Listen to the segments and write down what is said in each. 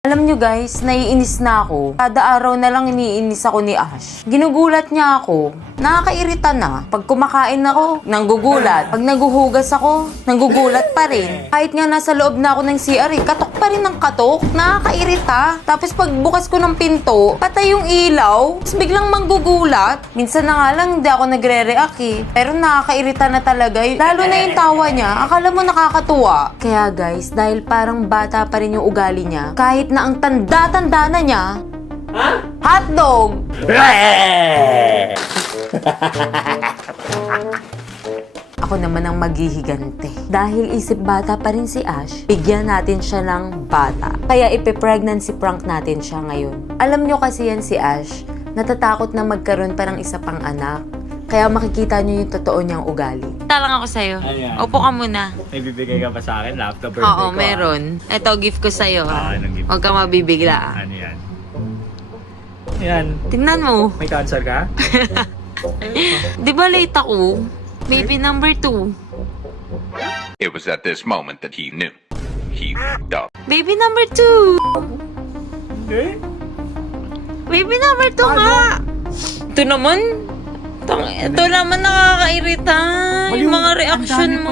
Alam nyo guys, naiinis na ako. Kada araw na lang iniinis ako ni Ash. Ginugulat niya ako. Nakakairita na. Pag kumakain ako, nanggugulat. Pag naguhugas ako, nanggugulat pa rin. Kahit nga nasa loob na ako ng CR, katok pa rin ng katok. Nakakairita. Tapos pag bukas ko ng pinto, patay yung ilaw. Tapos biglang manggugulat. Minsan na nga lang, hindi ako nagre-react eh. Pero nakakairita na talaga. Lalo na yung tawa niya, akala mo nakakatuwa. Kaya guys, dahil parang bata pa rin yung ugali niya, kahit na ang tanda-tanda na niya, hotdog! Ako naman ang maghihigante. Dahil isip bata pa rin si Ash, bigyan natin siya ng bata. Kaya ipe-pregnancy prank natin siya ngayon. Alam nyo kasi yan si Ash, natatakot na magkaroon pa ng isa pang anak. Kaya makikita nyo yung totoo niyang ugali. Talang ako sa'yo. Ayan. Upo ka muna. May bibigay ka pa sa akin? Laptop birthday Oo, ko. meron. Ito, gift ko sa'yo. Anong gift? Huwag ka mabibigla. Ano yan? Yan. Tingnan mo. May cancer ka? Di ba late ako? Baby number 2. It was at this moment that he knew. He f***ed up. Baby number 2. Hindi. Baby number 2 nga. Ito naman. Ito naman nakakairita. Yung mga reaction mo.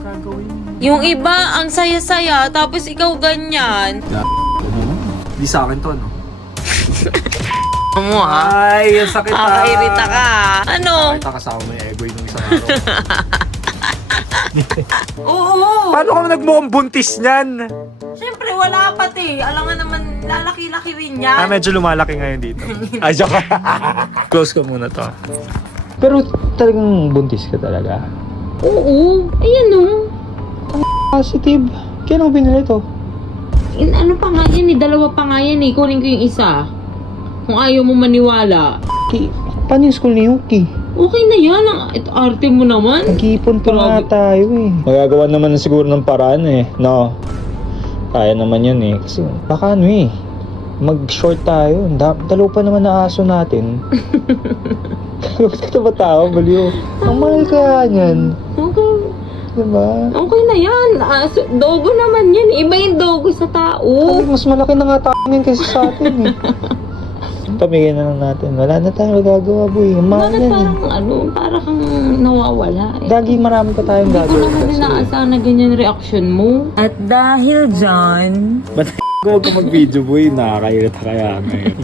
Gagawin. Yung iba, ang saya-saya. Tapos ikaw ganyan. Di sa akin to, no? Mo Ay, ang sakit Nakakairita ka. Ano? Nakita kasama mo yung egoy nung isang araw. Oo. Paano ka nagmukhang buntis niyan? Siyempre, wala pati. Alam nga naman, lalaki-laki rin yan. Medyo lumalaki ngayon dito. Ay, joke. Close ka muna to. Pero talagang buntis ka talaga? Oo. Ayan o. Positive. Kaya mo binili ito? Ano pa nga yan eh? Dalawa pa nga yan eh. Kunin ko yung isa. Kung ayaw mo maniwala. Paano yung school ni Yuki? Okay na yan. Ito, arte mo naman. Nag-iipon pa nga tayo eh. Magagawa naman na siguro ng paraan eh. No. Kaya naman yan eh. Kasi baka ano eh. Mag-short tayo. Dalawa pa naman na aso natin. Ba't ka ba tao? Baliw. Ang mahal kaya yan. Okay. Diba? Okay na yan. Dogo naman yan. Iba yung dogo sa tao. Mas malaki na nga tayo yan kaysa sa atin eh. Pamigyan na lang natin. Wala na tayong magagawa, boy. Ang mahal Bakit yan eh. parang kang nawawala eh. Dagi marami pa tayong Hindi ko gagawin naman inaasahan na ganyan reaction mo. At dahil dyan, Ba't huwag ka mag-video, boy? Nakakairita kaya ngayon.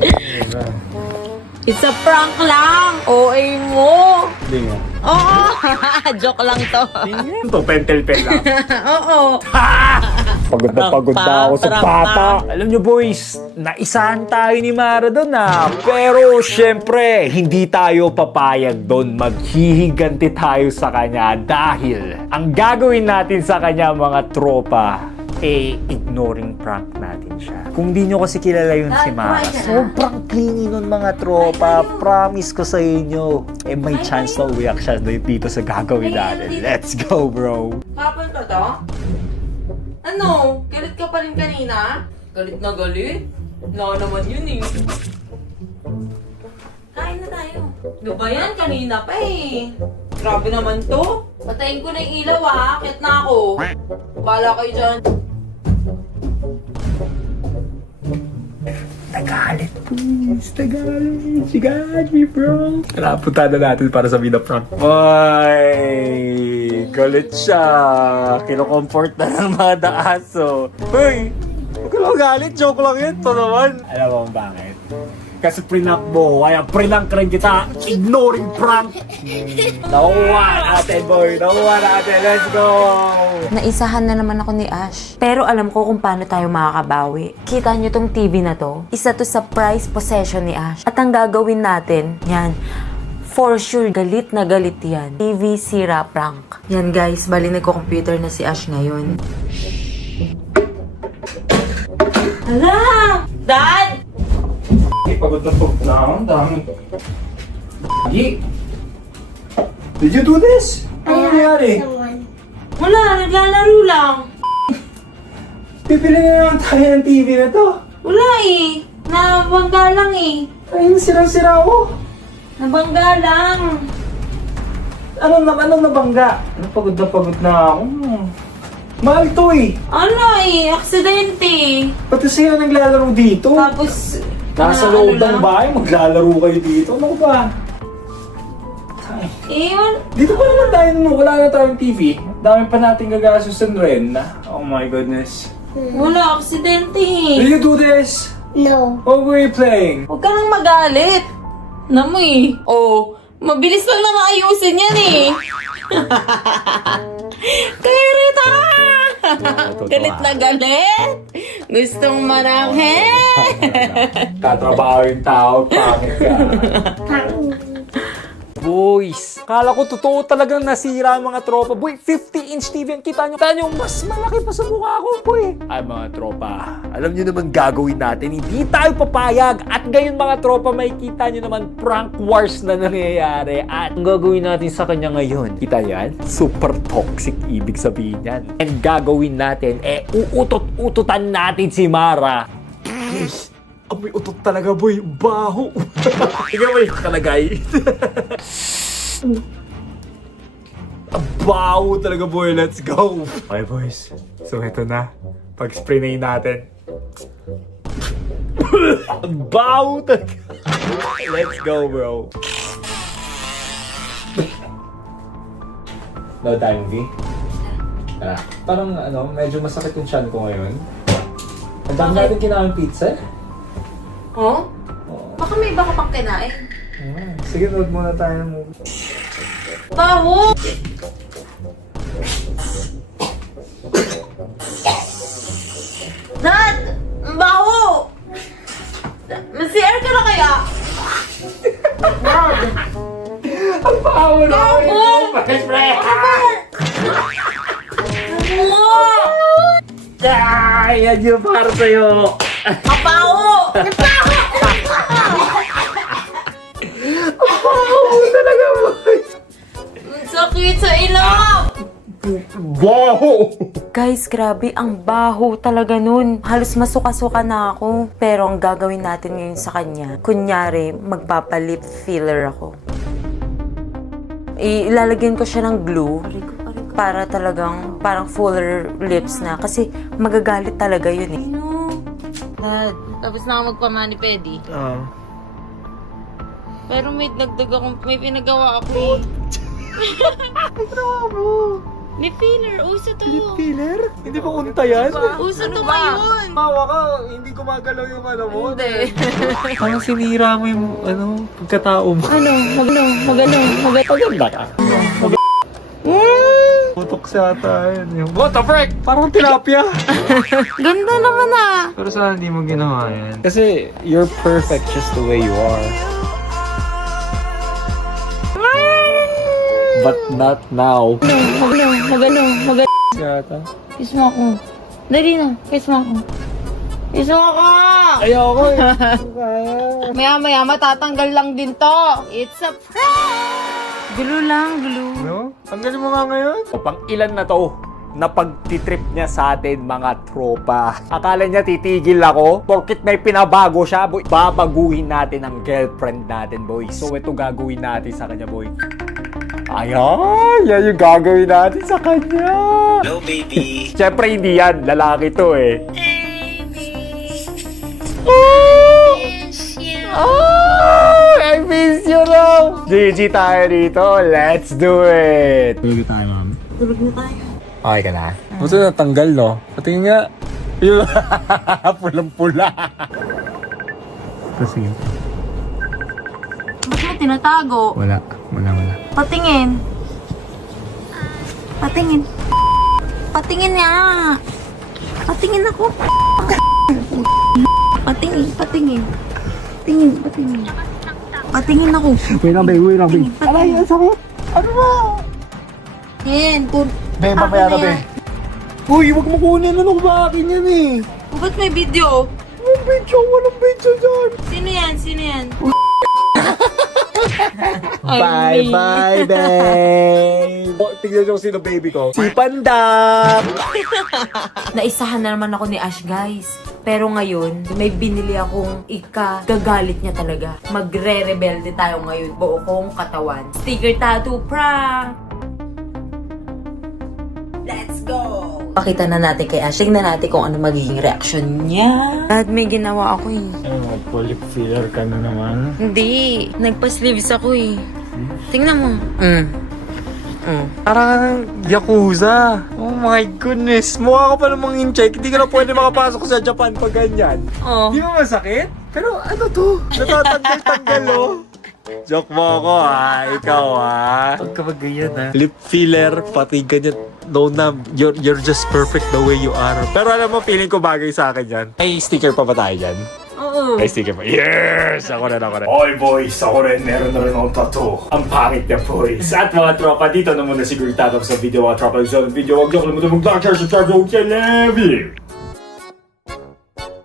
it's a prank lang! OA mo! Hindi nga. Oo! Joke lang to. Ito, pentel-pen lang. Oo. Pagod na ako sa bata. Alam nyo boys, naisahan tayo ni Mara doon Pero syempre, hindi tayo papayag doon. Maghihiganti tayo sa kanya dahil ang gagawin natin sa kanya mga tropa, ignoring prank natin siya. Kung di nyo kasi kilala yun si Mara, sobrang clingy nun mga tropa. Promise ko sa inyo. May chance na uwiyak siya dito sa gagawin natin. Let's go, bro! Kapal ka to? Ano? Galit ka pa rin kanina? Galit na galit? Wala naman yun eh. Kain na tayo. Di ba yan? Kanina pa eh. Grabe naman to. Patayin ko na yung ilaw Akit na ako. Bala kayo dyan. Tagalit, please. Tagalit. Sigaji, bro. Kailangan punta na natin para sa Vida Prank. Ay, galit siya. Kino-comfort na ng mga daaso. Hoy, huwag ka lang galit. Joke lang yun. Ito naman. Alam mo bakit? Kasi prank mo. Kaya prank rin kita. Ignoring prank. Nakuha natin, boy. Nakuha natin. Let's go. Naisahan na naman ako ni Ash. Pero alam ko kung paano tayo makakabawi. Kita nyo tong TV na to? Isa to sa prized possession ni Ash. At ang gagawin natin, yan, for sure, galit na galit yan. TV sira prank. Yan guys, bali nagko-computer na si Ash ngayon. Hala! Dad! Pagod na ako. Ang dami. Did you do this? Ano nangyari? Wala, naglalaro lang. Bibili na lang tayo ng TV na to. Wala eh. Nabangga lang eh. Ay, sirang-sira ako. Nabangga lang. Anong nabangga? Pagod na ako. Mahal to eh. Ano eh, aksidente. Pati sila naglalaro dito. Tapos, Nasa loob ng bahay, maglalaro kayo dito. Ano ba? Ewan. Dito pa naman tayo, wala na tayong TV. Dami pa natin gagasusin rin na. Oh my goodness. Wala, aksidente Will eh. you do this? No. What were you playing? Huwag ka nang magalit. Namu eh. Oh, mabilis lang na maayusin yan eh. Kaya Rita! Galit na galit. Gustong manakit. Tatrabaho yung tao, pangit ka. Boys, kala ko totoo talagang nasira ang mga tropa. Boy, 50-inch TV ang kita nyo. Kita nyo, mas malaki pa sa mukha ko, boy. Ay, mga tropa, alam nyo naman gagawin natin. Hindi tayo papayag. At ngayon, mga tropa, may kita nyo naman prank wars na nangyayari. At ang gagawin natin sa kanya ngayon, kita yan? Super toxic, ibig sabihin yan. And gagawin natin, uutot-ututan natin si Mara. Amoy utot talaga, boy. Baho. Tingnan mo yung kalagay. Baho talaga, boy. Let's go. Okay, boys. So, ito na. Pag-spray na yun natin. Baho talaga. Let's go, bro. No time, V. Tara. Parang, medyo masakit yung chan ko ngayon. Ang dami natin kinain pizza eh. Oh? Baka may iba ka pang kinain. Sige, nood muna tayo ng movie. Baho! Dad! Ang baho! Mag-CR ka na kaya? Dad! Ang baho na! Baho! Ay, yan yung para sa'yo! Ang baho! Talaga, boy! Ang sakit sa ilong! Baho! Guys, grabe, ang baho talaga nun. Halos masuka-suka na ako. Pero ang gagawin natin ngayon sa kanya, kunyari, magpapalip filler ako. Ilalagyan ko siya ng glue para talagang parang fuller lips na. Kasi magagalit talaga yun eh. Dad, tapos na ako magpamani-pedi. Pero may dagdag akong, may pinagawa ako eh. Lip filler, uso to. Filler? Hindi ba unta yan? Uso to ngayon. Mawa ka, hindi gumagalaw yung mo. Hindi. Parang sinira mo yung, pagkatao mo. Maganda ka. Putok siya ata yun. What the frick? Parang tilapia. Ganda naman ah. Pero sana hindi mo ginawa yan. Kasi you're perfect just the way you are. But not now. Magano. Yata. Kiss mo ako. Dali na, kiss mo ako. Kiss mo ako! Ayoko eh. Maya matatanggal lang din to. It's a prank! Glue lang, glue. No? Tanggalin mo nga ngayon. Pang ilan na to na pagtitrip niya sa atin, mga tropa. Akala niya titigil ako? Porkit may pinabago siya, boy. Babaguhin natin ang girlfriend natin, boy. So ito gagawin natin sa kanya, boy. Ayan! Yan yung gagawin natin sa kanya! Hello, baby. Siyempre hindi yan. Lalaki to eh. Oh! I miss you raw! GG tayo dito. Let's do it! Tulog tayo, ma'am. Tulog na tayo. Okay ka na? Buto na tanggal, no? Patingin nga. Pulang-pula. Sige. Ba't mo tinatago? Wala. Patingin. Patingin nga. Patingin ako. Patingin. Patingin ako. Wait lang, babe. Aray, ang sakit. Ano ba? Yan, Be, mamaya na, be. Uy, huwag mo kunin. Ano ba akin yan eh? ba't may video? Walang video dyan. Sino yan? Bye-bye, babe! Tignan nyo sino baby ko. Si Pandak! Naisahan na naman ako ni Ash, guys. Pero ngayon, may binili akong gagalit niya talaga. Magre-rebelde tayo ngayon. Buo kong katawan. Sticker tattoo prank! Let's go! Pakita na natin kay Ash. Tingnan natin kung ano magiging reaction niya. Dad, may ginawa ako eh. Ano, lip filler ka na naman? Hindi. Nagpa-sleeves ako eh. Tingnan mo. Parang Yakuza. Oh my goodness. Mukha ka pa namang in-check. Hindi ka na pwede makapasok sa Japan pag ganyan. Oh. Di ba masakit? Pero ano to? Natatanggal-tanggal oh. Joke mo ako ha. Ikaw ha. Huwag ka mag ganyan ha. Lip filler, pati ganyan. No na, you're just perfect the way you are. Pero alam mo, feeling ko bagay sa akin yan. Ay, sticker pa ba tayo dyan? Oo. Ay, sticker pa. Yes! Ako rin. Oy boys, ako rin. Meron na rin akong tattoo. Ang pangit niya boys. At mga tropa, dito na muna siguro tatapos sa video. Mga tropa, sa video. Huwag niyo kalimutan mag-like, share, subscribe. I love you!